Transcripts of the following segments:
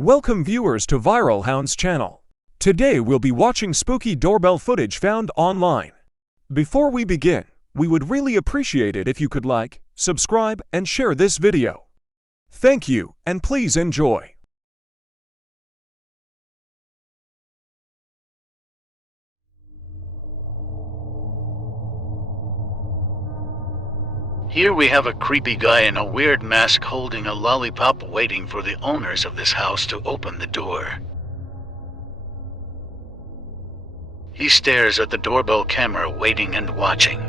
Welcome viewers to Viral Hound's channel. Today we'll be watching spooky doorbell footage found online. Before we begin, we would really appreciate it if you could like, subscribe, and share this video. Thank you, and please enjoy. Here we have a creepy guy in a weird mask holding a lollipop waiting for the owners of this house to open the door. He stares at the doorbell camera waiting and watching.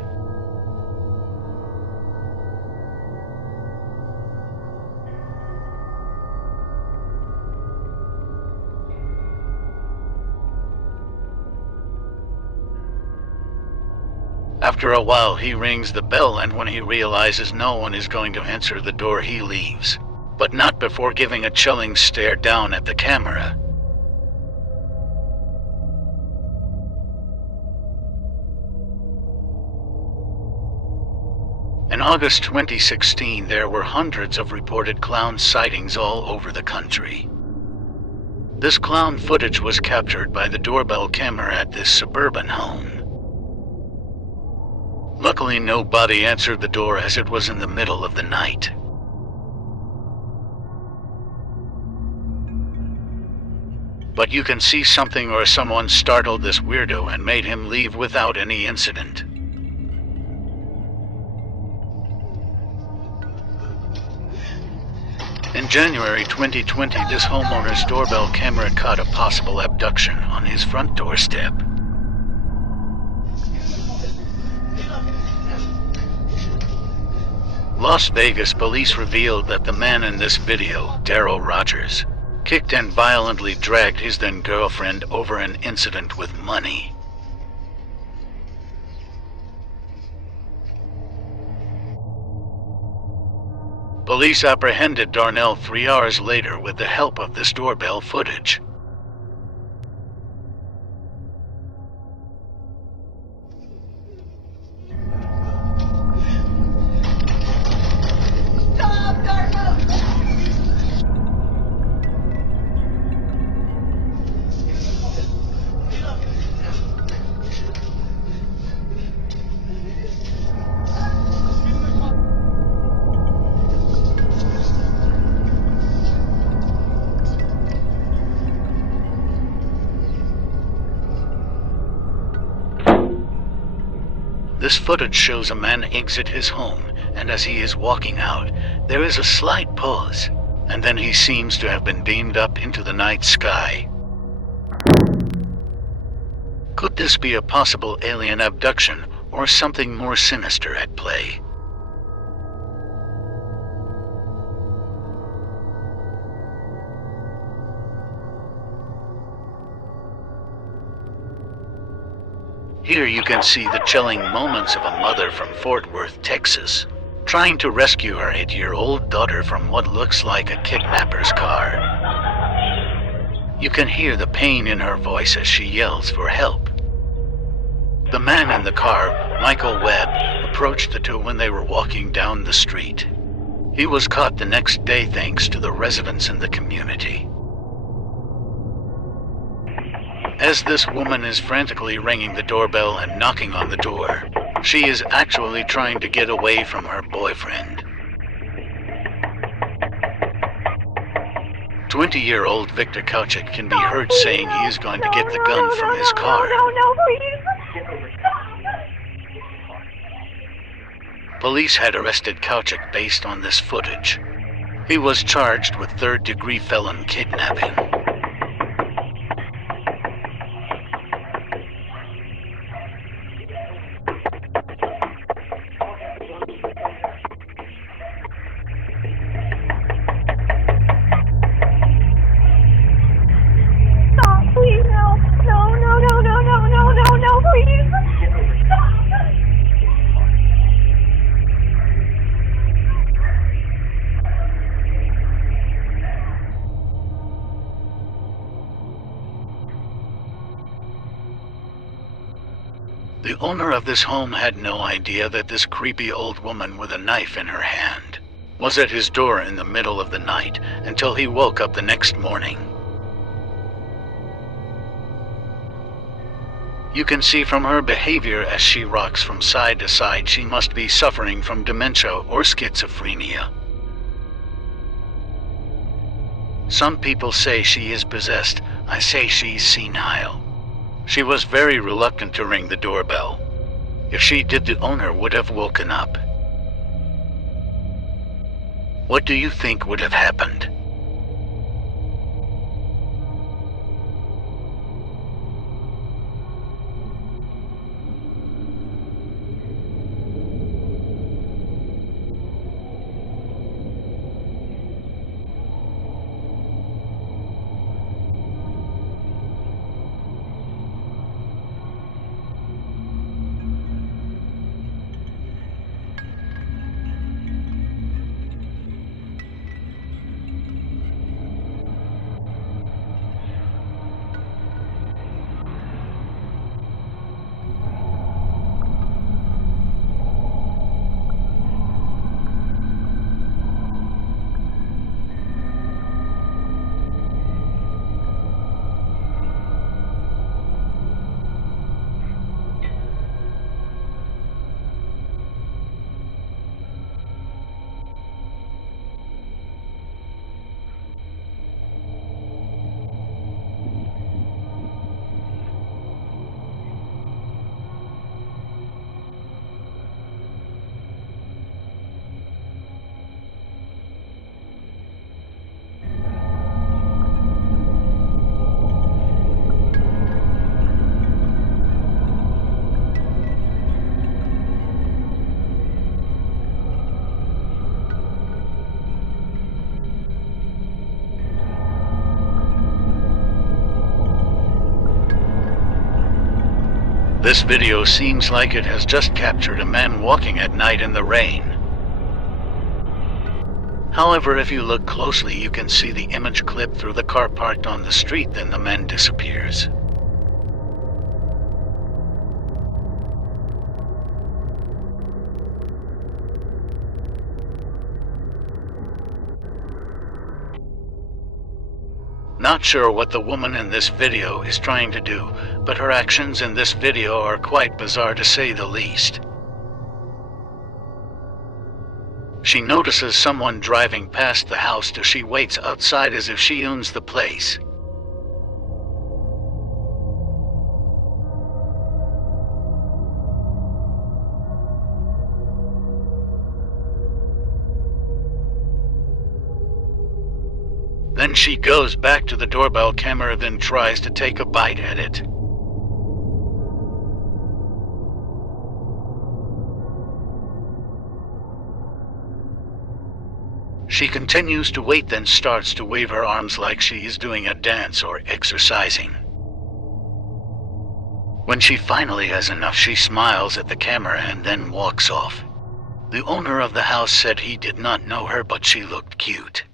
After a while, he rings the bell, and when he realizes no one is going to answer the door, he leaves. But not before giving a chilling stare down at the camera. In August 2016, there were hundreds of reported clown sightings all over the country. This clown footage was captured by the doorbell camera at this suburban home. Luckily, nobody answered the door as it was in the middle of the night. But you can see something or someone startled this weirdo and made him leave without any incident. In January 2020, this homeowner's doorbell camera caught a possible abduction on his front doorstep. Las Vegas police revealed that the man in this video, Daryl Rogers, kicked and violently dragged his then-girlfriend over an incident with money. Police apprehended Darnell 3 hours later with the help of this doorbell footage. This footage shows a man exit his home, and as he is walking out, there is a slight pause, and then he seems to have been beamed up into the night sky. Could this be a possible alien abduction, or something more sinister at play? Here you can see the chilling moments of a mother from Fort Worth, Texas, trying to rescue her 8-year-old daughter from what looks like a kidnapper's car. You can hear the pain in her voice as she yells for help. The man in the car, Michael Webb, approached the two when they were walking down the street. He was caught the next day thanks to the residents in the community. As this woman is frantically ringing the doorbell and knocking on the door, she is actually trying to get away from her boyfriend. 20-year-old Victor Kauchik can be heard saying he is going to get the gun from his car. No, please. Police had arrested Kauchik based on this footage. He was charged with third-degree felon kidnapping. No, please. The owner of this home had no idea that this creepy old woman with a knife in her hand was at his door in the middle of the night until he woke up the next morning. You can see from her behavior as she rocks from side to side she must be suffering from dementia or schizophrenia. Some people say she is possessed. I say she's senile. She was very reluctant to ring the doorbell. If she did, the owner would have woken up. What do you think would have happened? This video seems like it has just captured a man walking at night in the rain. However, if you look closely, you can see the image clip through the car parked on the street, then the man disappears. Not sure what the woman in this video is trying to do, but her actions in this video are quite bizarre to say the least. She notices someone driving past the house, so she waits outside as if she owns the place. Then she goes back to the doorbell camera, then tries to take a bite at it. She continues to wait, then starts to wave her arms like she is doing a dance or exercising. When she finally has enough, she smiles at the camera and then walks off. The owner of the house said he did not know her, but she looked cute.